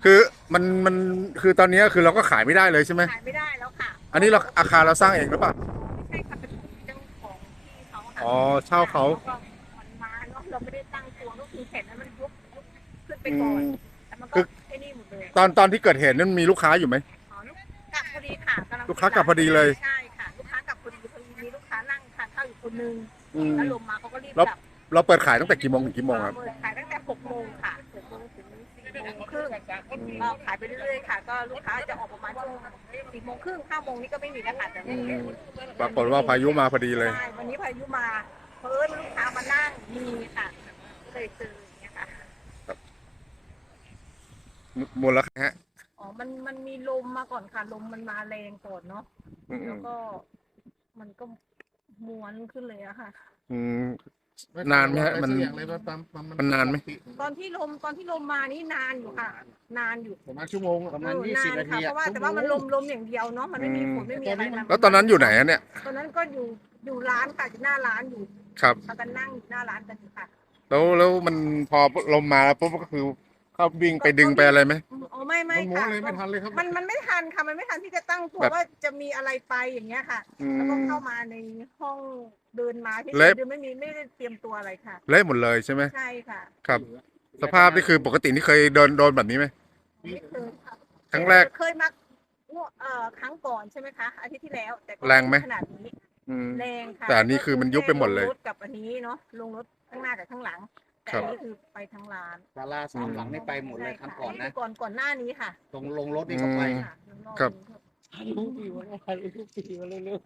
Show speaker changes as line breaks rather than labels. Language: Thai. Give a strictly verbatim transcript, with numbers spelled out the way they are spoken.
คือมันมันคือตอนนี้คือเราก็ขายไม่ได้เลยใช่ไหม
ขายไม่ได้แล้วค่ะ
อันนี้เราอาคารเราสร้างเองหรือเปล่า
ไม่ใช่ค่ะเป็นของเจ้าของที่เขาค่ะ
อ๋อเช่าเขา
แล้วก็มันมาเนาะเราไม่ได้ตั้งตัวก็คือเสร็จแล้วมันยุบยุบขึ้นไป
อื
ก่อน
ม
แล้วมันก็
คือ
ไอ้นี่หมดเลย
ตอนตอนที่เกิดเหตุนั้นมีลูกค้าอยู่ไหม
อ๋อลูกกลับพอดีค่ะกำลัง
ลูกค้ากลับพอดีเลย
ใช่ค่ะลูกค้ากลับพอดีพอดีมีลูกค้านั่งทานข้าวอยู่คนนึง
อืม
แล้วลมมาเขาก็รีบ
เรา
กลับ
เราเปิดขายตั้งแต่กี่โมงถึงกี่โมงครับ
เปิดขายตั้งแต่หกโมงค่ะหกโมงถึงสี่โมงครึ่งก็ขายไปเรื่อยๆค่ะก็ลูกค้าจะออกประมาณช่วงสี่โมงครึ่งห้าโมงนี่ก็ไม่มีแล้วค่ะแต่
อื
ไม่มี
มปรากฏว่าพายุมาพอดีเลย
ใช่วันนี้พายุมาเพิ่นลูกค้ามานั่งมีค่ะก็เลยเจออย่างเงี้ยค่ะ
มูลค่าฮะ
อ๋อมันมันมีลมมาก่อนค่ะลมมันมาแรงก่อนเนาะ
อื
แล้ว
ม
ก็มันก็ม้วนขึ้นเลยอะค่ะ
อืมนานไหมฮะมันมันนานไหม
ตอนที่ลมตอนที่ลมมานี่นานอยู่ค่ะนานอยู่
ประมาณชั่วโมงประมาณ
เออ
ยี่สิบนาที
ค่ะเพราะว่าแต่ว่ามันลมลมอย่างเดียวเนาะมันไม่มีฝนไม่มีอะไรมา
แล้วตอนนั้นอยู่ไหนฮะเนี่ย
ตอนนั้นก็อยู่อยู่ร้านค่ะอยู่หน้าร้านอยู่
ครับ
พากันนั่งอยู่หน้าร้านกันอยู่ค่ะ
แล้วแล้วมันพอลมมาแล้วปุ๊บก็คือเข้าวิ่งไปดึงไปอะไรไหม
อ๋อไม่ไม่
มันม้วน
ค่ะ
เลยไม่ทันเลยครับ
มันมันไม่ทันค่ะมันไม่ทันที่จะตั้งตัว
แบบ
ว่าจะมีอะไรไปอย่างเงี้ยค่ะ
อื
แล้วก็
ม
เข้ามาในห้องเดินมาที่
เละ
เดินไม่มีไม่ได้เตรียมตัวอะไรค่ะ
เละหมดเลยใช่ไหม
ใช่ค่ะ
ครับสภาพนี่คือปกตินี่เคยโดนโดนแบบนี้ไหม
ไม่เคยค่ะ
ครั้งแรก
เคยมาเอ่อครั้งก่อนใช่ไหมคะอาทิตย์ที่แล้วแต่ก็
แรงไหม
ขนาดนี้
อืม
แรงค่ะ
แต่อันนี้คือมันยุบไปหมดเลย
ลงรถกับอันนี้เนาะลงรถข้างหน้ากับข้างหลังแต่อันนี้คือไปทั้งร้าน
ศาลาสามหลังไม่ไปหมดเลยครั้งก่อนนะ
ก่อนก่อนหน้านี้ค่ะ
ตรงลงรถนี่ก็ไป
ค่ะรอบ
ครับ
นี้
รู้ปีวันอะไรรู้ปีวันเรื่อย